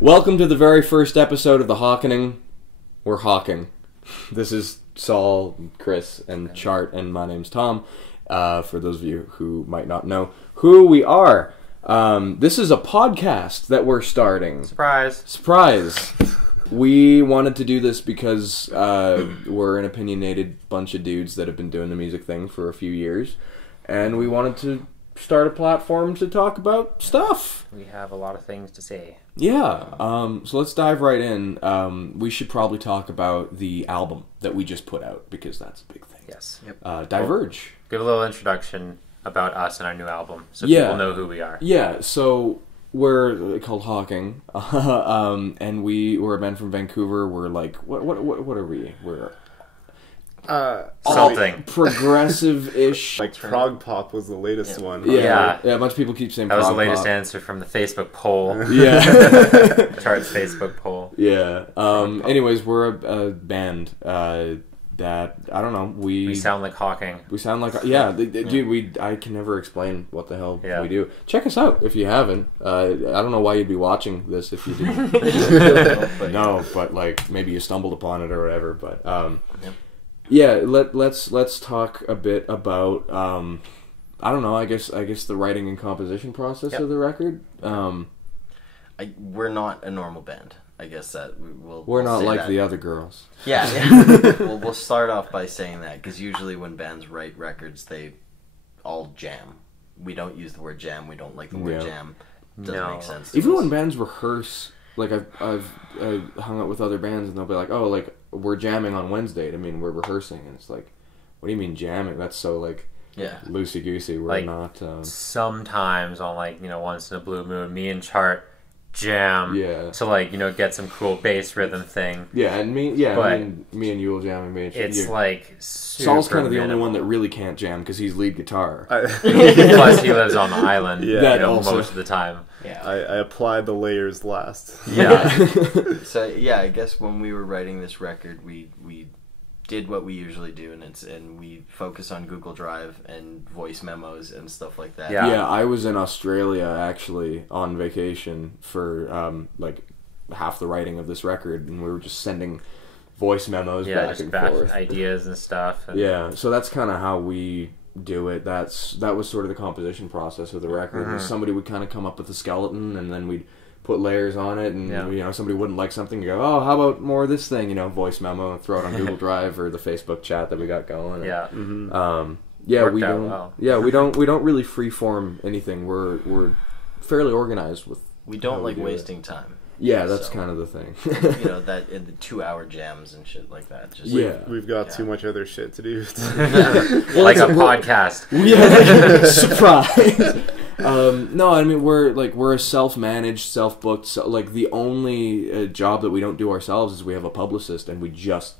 Welcome to the very first episode of the Hawkening. We're hawking. This is Saul, Chris, and Chart, and my name's Tom. For those of you who might not know who we are, this is a podcast that we're starting. Surprise! We wanted to do this because we're an opinionated bunch of dudes that have been doing the music thing for a few years, and we wanted to start a platform to talk about stuff. We have a lot of things to say. Yeah, so let's dive right in. We should probably talk about the album that we just put out, because that's a big thing. Yes. Diverge. Give a little introduction about us and our new album, so people know who we are. Yeah, so we're called Hawkening, and we're a band from Vancouver. We're like, what are we? We're something progressive-ish. Like prog pop was the latest one. Yeah, a bunch of people keep saying that was prog the latest pop. answer from the Facebook poll. Yeah. Chart's Facebook poll. Yeah. Anyways, we're a band that, I don't know, we sound like Hawking. We sound like, dude, I can never explain what the hell we do. Check us out if you haven't. I don't know why you'd be watching this if you didn't. No, but like maybe you stumbled upon it or whatever. But yeah, let's talk a bit about I don't know. I guess the writing and composition process of the record. We're not a normal band. I guess that we're not like the other girls. Yeah. We'll start off by saying that, because usually when bands write records, they all jam. We don't use the word jam. We don't like the word jam. Doesn't make sense. Even when bands rehearse, like I've hung out with other bands and they'll be like, oh, like we're jamming on Wednesday. I mean, we're rehearsing, and it's like, what do you mean jamming? That's so like loosey goosey. We're like, not. Sometimes on once in a blue moon, me and Chart jam to get some cool bass rhythm thing. Yeah, and me and you will jam, and me and it's like super Saul's kind of the only one that really can't jam because he's lead guitar. Plus he lives on the island most of the time. Yeah, I applied the layers last. Yeah. So I guess when we were writing this record, we did what we usually do, and we focus on Google Drive and voice memos and stuff like that. Yeah, I was in Australia actually on vacation for like half the writing of this record, and we were just sending voice memos back and forth, ideas and stuff. And yeah, so that's kind of how we do it. That was sort of the composition process of the record. Somebody would kind of come up with a skeleton, and then we'd put layers on it, and somebody wouldn't like something, you go, oh, how about more of this thing, voice memo, throw it on Google Drive or the Facebook chat that we got going. We don't really freeform anything. We're fairly organized with. We don't like wasting time. Yeah, that's kind of the thing. That in the 2-hour jams and shit like that. Just we've got too much other shit to do. Like a podcast. Yeah, surprise. No, I mean we're a self-managed, self-booked. So, like the only job that we don't do ourselves is we have a publicist, and we just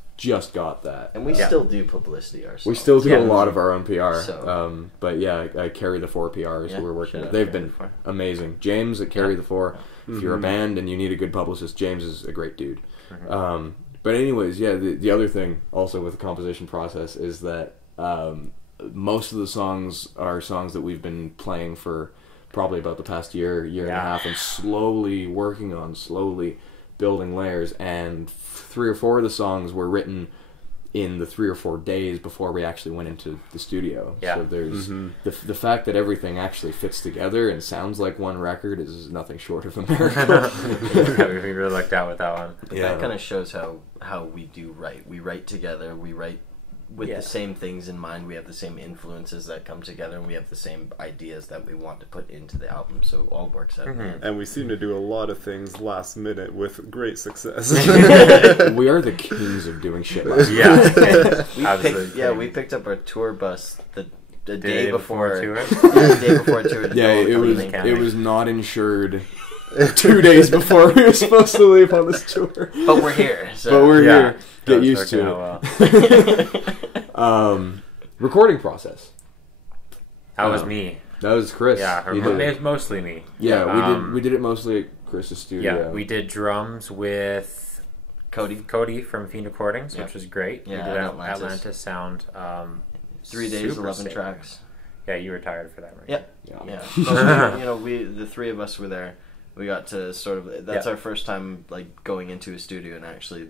got that. And we still do publicity ourselves. We still do a lot of our own PR. So. But yeah, I carry the 4 PRs who we're working with. They've been amazing. James at Carry the 4. If you're a band and you need a good publicist, James is a great dude. But anyways, the other thing also with the composition process is that most of the songs are songs that we've been playing for probably about the past year and a half, and slowly building layers, and 3 or 4 of the songs were written in the 3 or 4 days before we actually went into the studio. So there's the fact that everything actually fits together and sounds like one record is nothing short of a miracle. We really lucked out with that one. That kind of shows how we do write. We write together. We write with the same things in mind. We have the same influences that come together, and we have the same ideas that we want to put into the album, so it all works out. And we seem to do a lot of things last minute with great success. We are the kings of doing shit last minute. We picked up our tour bus the day before tour. The day before tour. It was not insured 2 days before we were supposed to leave on this tour. But we're here. So. But we're here. Get used to it. Recording process. That was me. That was Chris. Yeah, it was mostly me. Yeah, we did it mostly at Chris's studio. Yeah, we did drums with Cody from Fiend Recordings, which was great. Yeah, we did Atlantis sound. 3 days, 11 tracks. Yeah, you were tired for that, right? Yeah. But, the 3 of us were there. We got to sort of, that's our first time like going into a studio and actually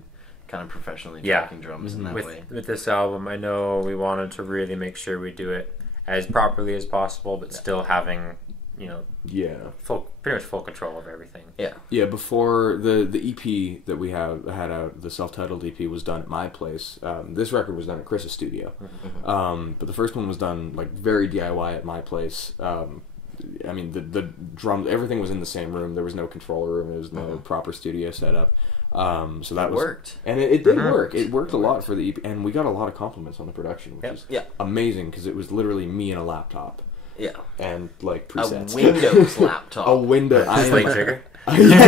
kind of professionally tracking drums in that way. With this album, I know we wanted to really make sure we do it as properly as possible, but still having, you know, pretty much full control of everything. Yeah. Before the EP that we had out, the self-titled EP was done at my place. This record was done at Chris's studio, but the first one was done like very DIY at my place. I mean, the drums, everything was in the same room. There was no control room. There was no proper studio setup. So that worked, and it did work. It worked a lot for the EP, and we got a lot of compliments on the production, which is amazing because it was literally me and a laptop. Yeah, and like presets. A Windows laptop. A Windows. Slate Trigger.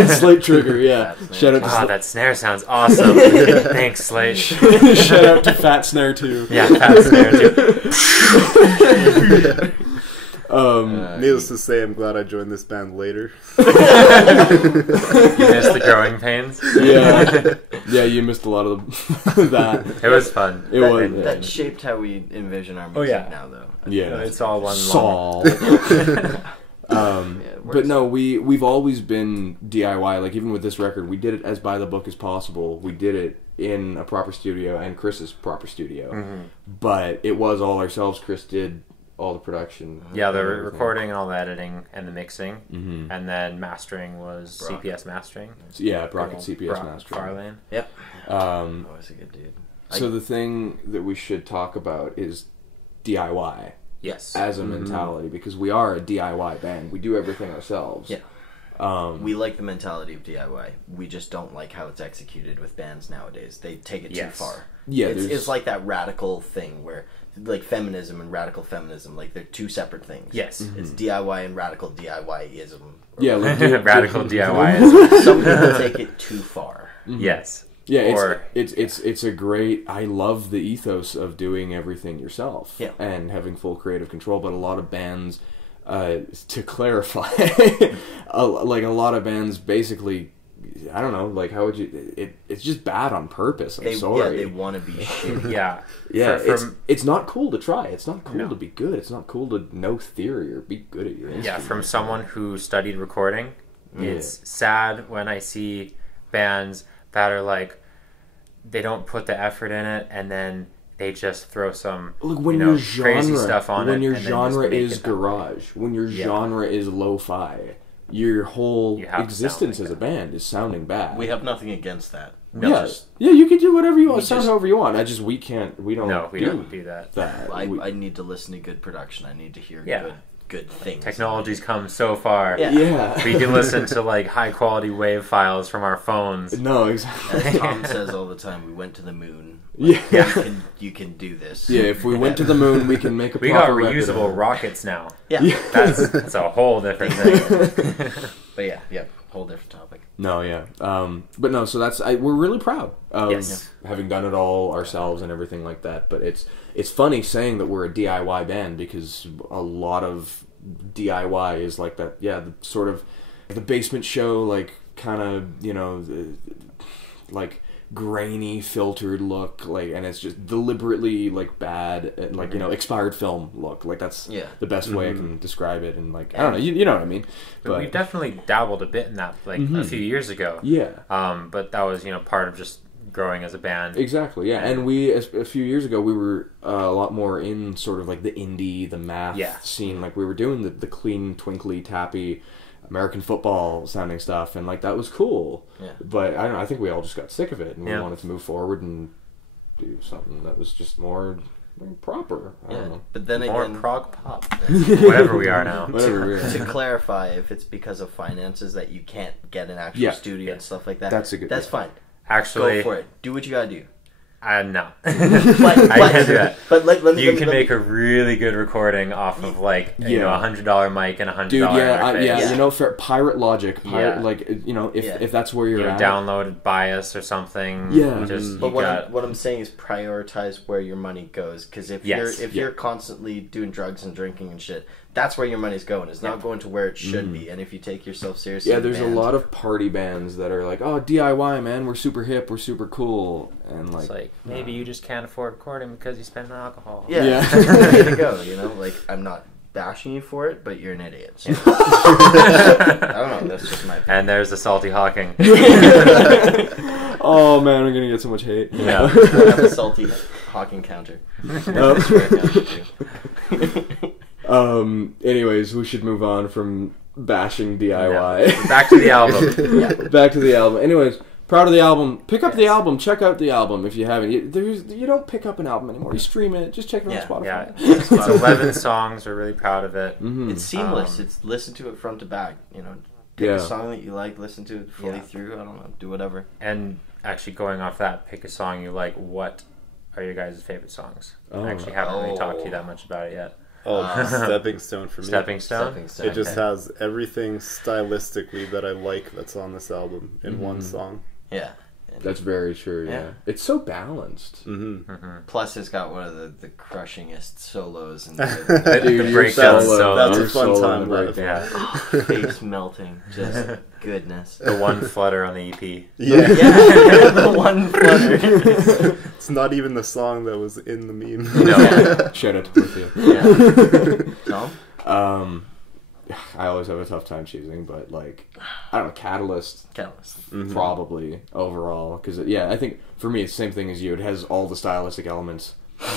Slate Trigger. Yeah. Shout out to wow, that snare sounds awesome. Thanks, Slate. Shout out to Fat Snare 2. Yeah, Fat Snare 2. Needless to say, I'm glad I joined this band later. You missed the growing pains? Yeah, you missed a lot of that. It was fun. That shaped how we envision our music now, though. Yeah. It's all one Saul. But no, we've always been DIY. Like, even with this record, we did it as by the book as possible. We did it in a proper studio and Chris's proper studio. But it was all ourselves. Chris did all the production. Yeah, the recording and all the editing and the mixing. And then mastering was Brock. CPS mastering. Yeah, Brock and CPS mastering. Farlane. Yep. Always a good dude. So the thing that we should talk about is DIY. Yes. As a mentality, because we are a DIY band. We do everything ourselves. Yeah. We like the mentality of DIY. We just don't like how it's executed with bands nowadays. They take it too far. Yeah, it's like that radical thing where, like, feminism and radical feminism, like, they're two separate things. Yes. It's DIY and radical DIY-ism. Yeah, like radical DIY-ism. Some people take it too far. Yes. Yeah, it's a great. I love the ethos of doing everything yourself and having full creative control. But a lot of bands, to clarify, like a lot of bands basically, I don't know, like how would you? It's just bad on purpose. I'm sorry. They want to be shitty. Yeah. It's not cool to try. It's not cool to be good. It's not cool to know theory or be good at your instrument. Yeah, from someone who studied recording, it's sad when I see bands that are like, they don't put the effort in it, and then they just throw some crazy stuff on it. When your genre is garage, when your genre is lo-fi, your whole existence as a band is sounding bad. We have nothing against that. No, you can do whatever you want, sound however you want. We don't do that. I need to listen to good production. I need to hear good things. Technology's come so far. Yeah. We can listen to like high quality wave files from our phones. No, exactly. As Tom says all the time, we went to the moon. Like, you can do this. Yeah, if we went to the moon, we can make a. We got reusable rockets now. Yeah. That's a whole different thing. But whole different topic. No, but no. So we're really proud of having done it all ourselves and everything like that. But it's funny saying that we're a DIY band because a lot of DIY is like that. Yeah, the sort of the basement show, like kind of like grainy filtered look, like, and it's just deliberately like bad, like expired film look. Like that's the best way I can describe it. And like I don't know, you know what I mean. But we definitely dabbled a bit in that like a few years ago. Yeah. But that was part of just growing as a band. Exactly. Yeah. And we a few years ago we were a lot more in sort of like the indie, the math scene. Like we were doing the clean, twinkly, tappy American football sounding stuff, and like that was cool. Yeah. But I don't know, I think we all just got sick of it, and we wanted to move forward and do something that was just more proper. I don't know. But then more again, prog pop, whatever we are now. To clarify, if it's because of finances that you can't get an actual studio and stuff like that, that's fine. Actually, go for it. Do what you gotta do. No. I can't do that. But you can make a really good recording off of like $100 mic and $100 interface. For Pirate Logic, if that's where you're at, download Bias or something. Yeah. But what I'm saying is prioritize where your money goes, because if you're constantly doing drugs and drinking and shit, that's where your money's going. It's not going to where it should be. And if you take yourself seriously, there's a lot of party bands that are like, oh, DIY, man, we're super hip, we're super cool, and like, it's like maybe you just can't afford recording because you spend on alcohol. Yeah. Way to go. Like I'm not bashing you for it, but you're an idiot. So. I don't know. That's just my opinion. And there's the salty Hawking. Oh man, I'm gonna get so much hate. Yeah. I have a salty Hawking counter. Anyways, we should move on from bashing DIY. Yeah. Back to the album. Yeah. Back to the album. Anyways, proud of the album. Pick up the album. Check out the album if you haven't. You don't pick up an album anymore. You stream it. Just check it out on Yeah, Spotify. it's 11 songs. We're really proud of it. Mm-hmm. It's seamless. It's listen to it front to back. You know, pick Yeah. a song that you like, listen to it fully through. I don't know, do whatever. And actually, going off that, pick a song you like. What are your guys' favorite songs? Oh. I actually haven't really talked to you that much about it yet. Stepping Stone for me. Stepping Stone? Stepping Stone. It just has everything stylistically that I like that's on this album in one song. Yeah. That's very true. Yeah. Yeah. It's so balanced. Plus, it's got one of the crushingest solos and Dude, The breakdown that's- solo. that's a Your fun solo time. in the Live. Yeah. face melting. Just goodness. The one flutter on the EP. Yeah. Yeah, the one flutter. It's not even the song that was in the meme. No. Shout out to both of you. Yeah. Um, I always have a tough time choosing, but like, I don't know, Catalyst. Catalyst. Probably overall, because I think for me it's the same thing as you. It has all the stylistic elements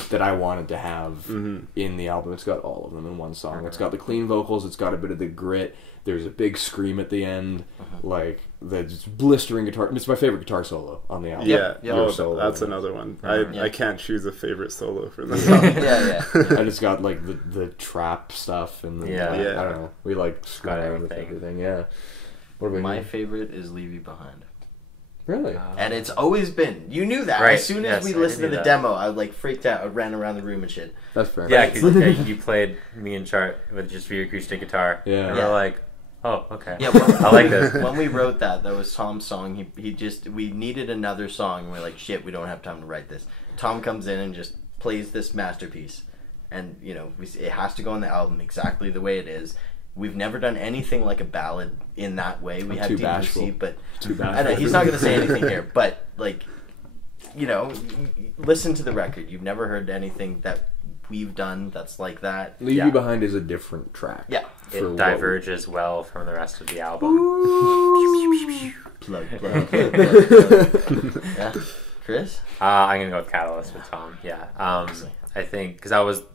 that I wanted to have in the album. It's got all of them in one song. It's got the clean vocals. It's got a bit of the grit. There's a big scream at the end, like the just blistering guitar. It's my favorite guitar solo on the album. Yeah, Yep. oh, Solo. that's another one. I can't choose a favorite solo for this Yeah, album. yeah. And it's got like the trap stuff and the, Yeah. I Yeah. don't know. We like screw Got around with everything. everything. Yeah. What about My you? favorite is Leave You Behind. Really? And it's always been. You knew that. Right, As soon yes, as we I listened to knew the that. demo, I like freaked out. I ran around the room and shit. That's fair. Yeah, because you played me and Chart with just your acoustic guitar. Yeah. And Yeah. we're like, oh, okay. Yeah, I like this. When we wrote that was Tom's song. We needed another song. And we're like, shit, we don't have time to write this. Tom comes in and just plays this masterpiece, and it has to go on the album exactly the way it is. We've never done anything like a ballad in that way. We had too DBC, bashful. but Too bad. I know he's not going to say anything here. But like, listen to the record. You've never heard anything that we've done that's like that. Leave Yeah. You Behind is a different track. Yeah. For It what we- diverges well from the rest of the album. Plug. Yeah, Chris. I'm gonna go with Catalyst with Tom. Yeah. I think because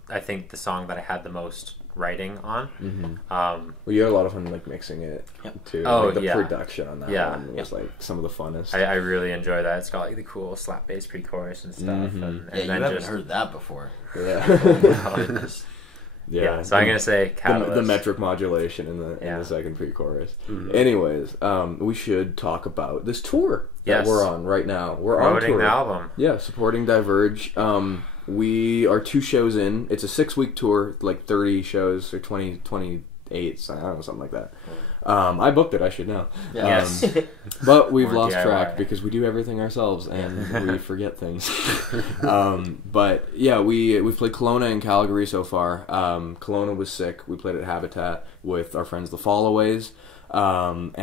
I think the song that I had the most writing on. Well, you had a lot of fun like mixing it too. Oh, like, the yeah. production on that Yeah. one was like some of the funnest. I really enjoy that. It's got like the cool slap bass pre-chorus and stuff. And Yeah, you then haven't just, heard that before. Yeah. Oh, goodness. Yeah. So I'm gonna say Catalyst. the metric modulation in the second pre-chorus. Anyways, we should talk about this tour that Yes. we're on right now. We're Promoting on tour. the album. Yeah, supporting Diverge. We are 2 shows in. It's a 6-week tour, like 30 shows or 28, I don't know, something like that. I booked it, I should know. Yes. But we've Or lost DIY. track because we do everything ourselves and we forget things. But yeah, we've played Kelowna and Calgary so far. Kelowna was sick. We played at Habitat with our friends the Followays. And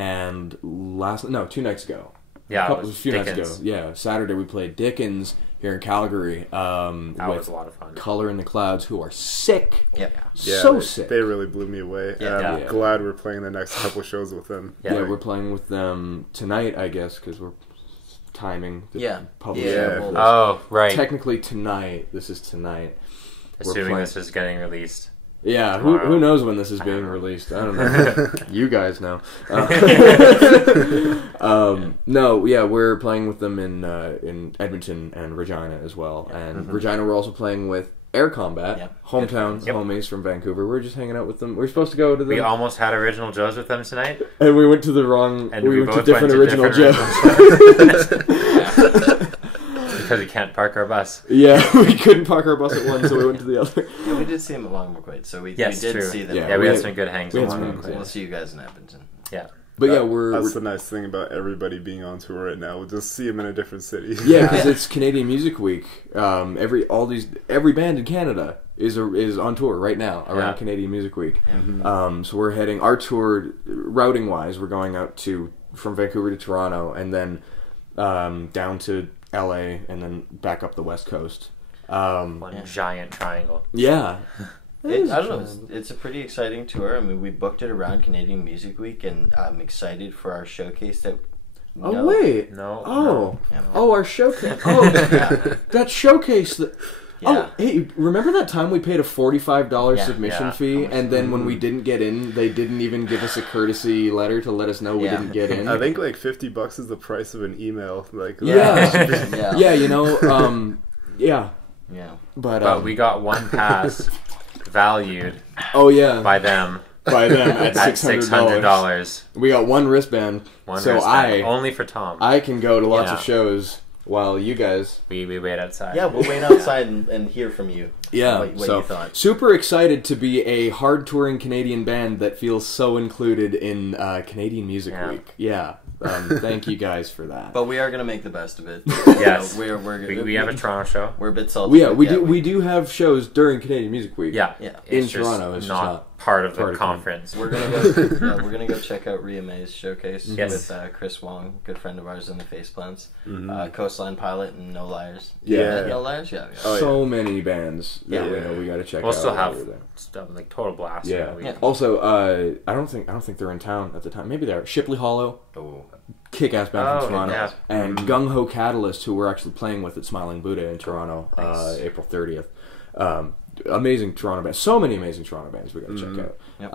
2 nights ago. Yeah, A few nights ago. Dickens. Yeah, Saturday we played Dickens here in Calgary. That With was a lot of fun. Color in the Clouds, who are sick. Yep. Yeah, So they, sick. They really blew me away. Yeah. I'm Yeah. glad we're playing the next couple shows with them. Yeah, we're playing with them tonight, I guess, because we're timing the Yeah. public Yeah, show well, for this. Oh, right. Technically tonight. This is tonight. We're Assuming playing- this is getting released. Yeah, tomorrow. who knows when this is being released? I don't know. You guys know. No, yeah, we're playing with them in Edmonton and Regina as well. And Regina, we're also playing with Air Combat, Yep. hometown Yep. homies from Vancouver. We're just hanging out with them. We're supposed to go to the... We almost had Original Joe's with them tonight. and we went to the wrong... And we we went to both different went to Original different Joe. Because we can't park our bus. Yeah, we couldn't park our bus at one, so we went to the other. Yeah, we did see them at Longmore Quaid, so we Yes, did true. see them. Yeah, Yeah, we we had had- some good hangs. we had along some the hangs, way. yeah. We'll see you guys in Edmonton. Yeah. But yeah, we're That's the nice thing about everybody being on tour right now. We'll just see them in a different city. yeah, because it's Canadian Music Week. Every band in Canada is on tour right now around Yeah. Canadian Music Week. So we're heading our tour routing wise. We're going out from Vancouver to Toronto and then down to LA and then back up the West Coast. One giant triangle. Yeah. Yeah. I don't know. It's a pretty exciting tour. I mean, we booked it around Canadian Music Week, and I'm excited for our showcase that. Oh wait! No. Oh, Yeah. oh, our showcase! Oh, that showcase! That. Yeah. Oh, hey! Remember that time we paid a $45 submission Yeah. fee, and then when we didn't get in, they didn't even give us a courtesy letter to let us know we didn't get in. I think like $50 is the price of an email. Like Yeah. Yeah, you know, yeah. Yeah. But we got one pass valued oh yeah, by them by them at at $600. $600. We got one wristband, so wristband, only for Tom. I can go to lots of Yeah. shows while you guys. We wait outside. Yeah, we'll wait outside and hear from you. Yeah, What so you thought. super excited to be a hard touring Canadian band that feels so included in Canadian Music Week. Yeah, thank you guys for that. But we are gonna make the best of it. Yes. We have a Toronto show. We're a bit salty. Yeah, we do have shows during Canadian Music Week. Yeah. Yeah. In It's just Toronto, it's just not part of part the of conference. We're gonna go check out Ria May's showcase Yes. with Chris Wong, good friend of ours in the Faceplants, Mm-hmm. Coastline Pilot, and No Liars. Yeah. No Liars. Yeah. Oh, So many bands that Yeah. we got to check We'll out. still have over there. stuff like Total Blast. Yeah. We- Yeah. Also, I don't think they're in town at the time. Maybe they are. Shipley Hollow, Oh. kick-ass band Oh, from Toronto, yeah. and Gung Ho Catalyst, who we're actually playing with at Smiling Buddha in Toronto, Nice. April 30th. Amazing Toronto bands. So many amazing Toronto bands we got to check out. Yep.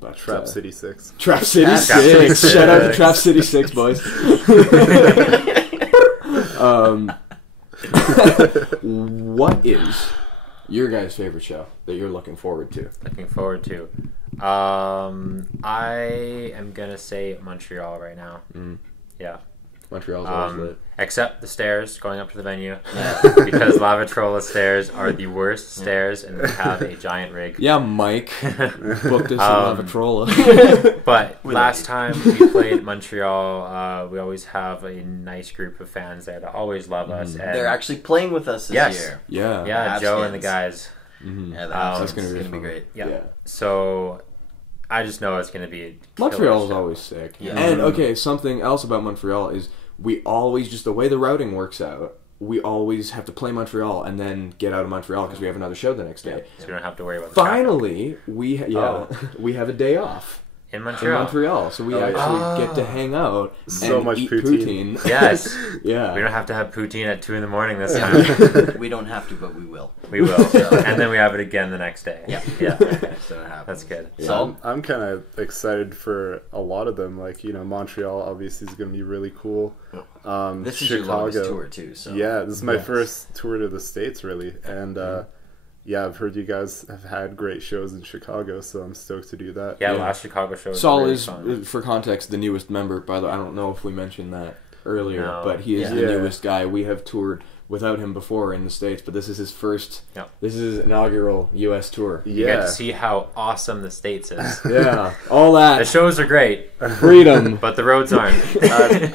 But Trap City 6. Trap City Trap City 6. Shout out to 6. Trap City 6, boys. What is your guys' favorite show that you're looking forward to? Looking forward to. I am gonna say Montreal right now. Yeah. Montreal's always lit. Except the stairs going up to the venue, because La Vitrola stairs are the worst stairs, and we have a giant rig. Yeah, Mike booked us at La Vitrola. But last time we played Montreal, we always have a nice group of fans there that always love us. And They're actually playing with us this year. Yeah. yeah, Habs Joe and the fans. guys. Yeah, That's that's gonna gonna be be fun. great. Yeah. Yeah. So I just know it's gonna be a Montreal is killer show. always sick. Yeah. And okay, something else about Montreal is we always, just the way the routing works out, we always have to play Montreal and then get out of Montreal because we have another show the next day. So we don't have to worry about the traffic. Finally, we have a day off in in Montreal. Montreal, so we actually get to hang out So and much eat poutine. Yes. Yeah. We don't have to have poutine at 2 in the morning this time. We don't have to, but we will. We will. And then we have it again the next day. Yeah. Yeah. So it happens. That's good. Yeah. So I'm kind of excited for a lot of them. Like, Montreal obviously is going to be really cool. this is Chicago. your longest tour too. So Yeah, this is my Yes. first tour to the States, really. And yeah, I've heard you guys have had great shows in Chicago, so I'm stoked to do that. Yeah, Yeah. last Chicago show was Saul really is, fun. for context, the newest member. By the way, I don't know if we mentioned that earlier, No. but he is Yeah. the Yeah. newest guy. We have toured without him before in the States, but this is his first. Yep. This is his inaugural U.S. tour. You get Yeah. to see how awesome the States is. Yeah, all The that shows are great, freedom. but the roads aren't.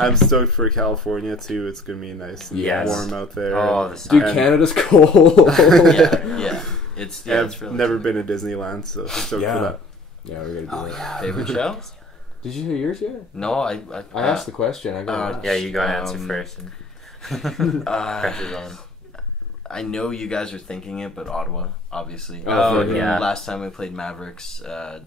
I'm stoked for California, too. It's going to be nice and Yes. warm out there. Oh, the Dude, sun. Canada's cold. yeah. It's I've really never cool. been to Disneyland, so I'm stoked Yeah. for that. Yeah, we're gonna do that. Favorite show? Did you hear yours yet? No, I asked the question. I got it. Yeah, you gotta answer first. And pressure's on. I know you guys are thinking it, but Ottawa, obviously. Oh, yeah. Last time we played Mavericks,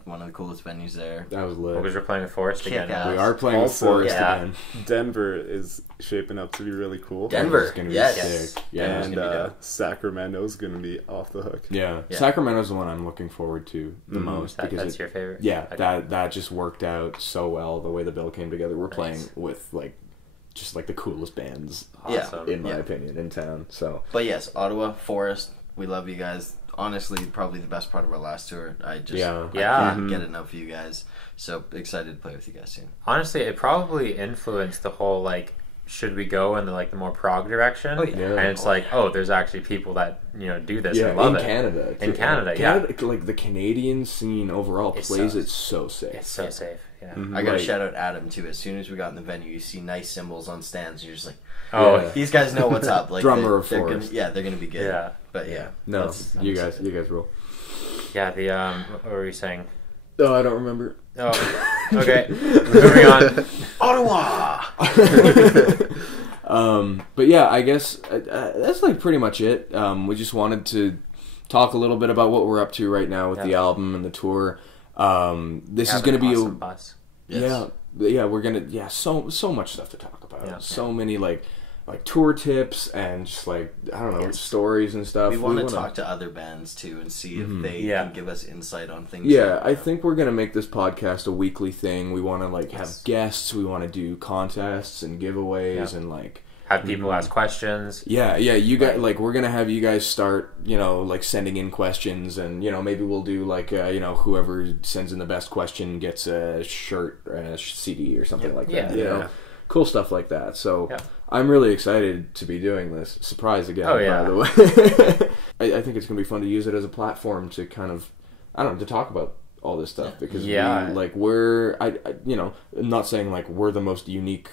one of the coolest venues there. That was lit. Because we're playing with Forest again. Kick-ass. We are playing with Also, Forest yeah. again. Denver is shaping up to be really cool. Denver, It's gonna be yes. sick. Yeah. Denver's And gonna be dope. Sacramento's going to be off the hook. Yeah. Yeah. Sacramento's the one I'm looking forward to the most because That's your favorite? yeah, Okay. that just worked out so well the way the bill came together. We're playing Nice. with just the coolest bands Yeah. Awesome. in my Yeah. opinion in town. So But yes, Ottawa, Forest, we love you guys. Honestly, probably the best part of our last tour. I Yeah. can't get enough of you guys. So excited to play with you guys soon. Honestly, it probably influenced the whole should we go in the more prog direction? Oh, yeah. Yeah. And it's there's actually people that do this yeah, and love in it. Canada. In too. Canada, the Canadian scene overall It's plays so- it so safe. It's so safe. Yeah. Mhm. I gotta Like- shout out Adam too. As soon as we got in the venue, you see nice cymbals on stands, and you're just like, Oh, Yeah. these guys know what's up. Drummer of they're gonna, Forest. yeah, they're gonna be good. yeah. But yeah, No, I'm you guys excited. rule. Yeah. The what were we saying? Oh, I don't remember. Oh, okay. Moving on. Ottawa. But yeah, I guess that's pretty much it. We just wanted to talk a little bit about what we're up to right now with the album and the tour. This is going to be awesome bus. Yes. Yeah, we're gonna so much stuff to talk about. Yeah. So many like tour tips and just like I don't know stories and stuff. We want to talk to other bands too and see if they can give us insight on things. Yeah, I think we're gonna make this podcast a weekly thing. We want to like have guests. We want to do contests and giveaways and like have people ask questions. Yeah. You guys like we're gonna have you guys start like sending in questions and maybe we'll do like whoever sends in the best question gets a shirt or a CD or something like that. Yeah. Cool stuff like that. So I'm really excited to be doing this. Surprise again, by the way. I think it's gonna be fun to use it as a platform to kind of to talk about all this stuff because we're I'm not saying like we're the most unique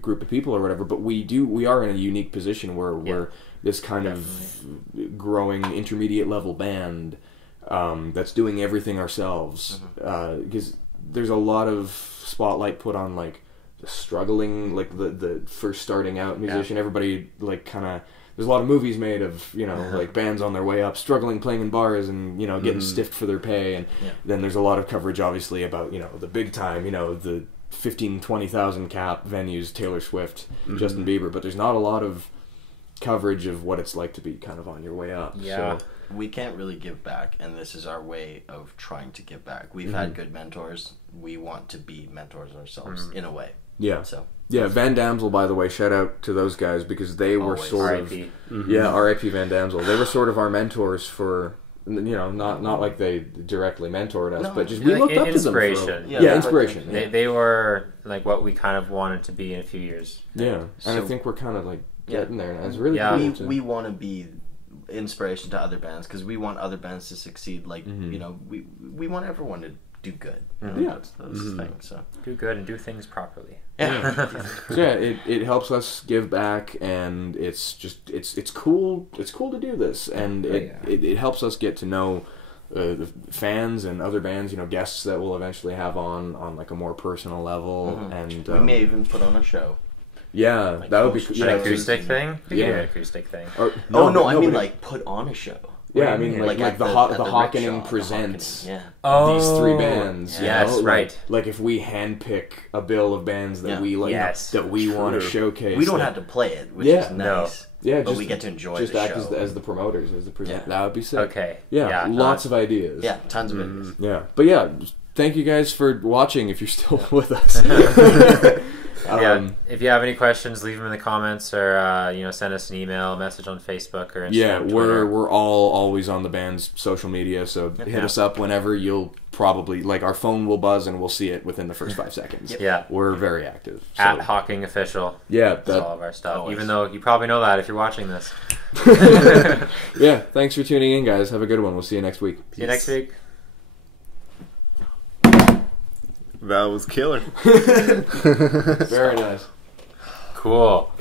group of people or whatever, but we are in a unique position where we're this kind of growing intermediate level band that's doing everything ourselves because there's a lot of spotlight put on like the struggling like the first starting out musician. Everybody like kind of there's a lot of movies made of like bands on their way up struggling playing in bars and getting stiffed for their pay, and then there's a lot of coverage obviously about the big time the 15,000-20,000 cap venues, Taylor Swift, Justin Bieber, but there's not a lot of coverage of what it's like to be kind of on your way up. So we can't really give back, and this is our way of trying to give back. We've had good mentors. We want to be mentors ourselves in a way. Van Damsel, by the way, shout out to those guys because they were sort of R.I.P. Van Damsel. They were sort of our mentors for not like they directly mentored us, but just we looked up to them. Inspiration. They were like what we kind of wanted to be in a few years. And I think we're kind of like getting there, and it's really cool. We want to be inspiration to other bands because we want other bands to succeed. Like we want everyone to do good. That's the thing. So do good and do things properly. It helps us give back, and it's just it's cool. It's cool to do this, and it helps us get to know the fans and other bands. Guests that we'll eventually have on like a more personal level, and we may even put on a show. Yeah, like that would be an acoustic thing. An acoustic thing. I mean like put on a show. Yeah, I mean, like the Hawkening presents these three bands. Right. Like if we handpick a bill of bands that we like, that we want to showcase. We don't have to play it, which is nice. Yeah, but we get to enjoy the show. Just act as the promoters, as the presenters. That would be sick. Okay. Yeah, lots of ideas. Yeah, tons of ideas. Yeah, but thank you guys for watching if you're still with us. If you have any questions, leave them in the comments, or send us an email, message on Facebook or Instagram. We're always on the band's social media, so hit us up whenever. You'll probably our phone will buzz and we'll see it within the first 5 seconds. We're very active. So. At Hawkening Official. That's all of our stuff. Always. Even though you probably know that if you're watching this. Thanks for tuning in, guys. Have a good one. We'll see you next week. See you next week. That was killer. Very nice. Cool.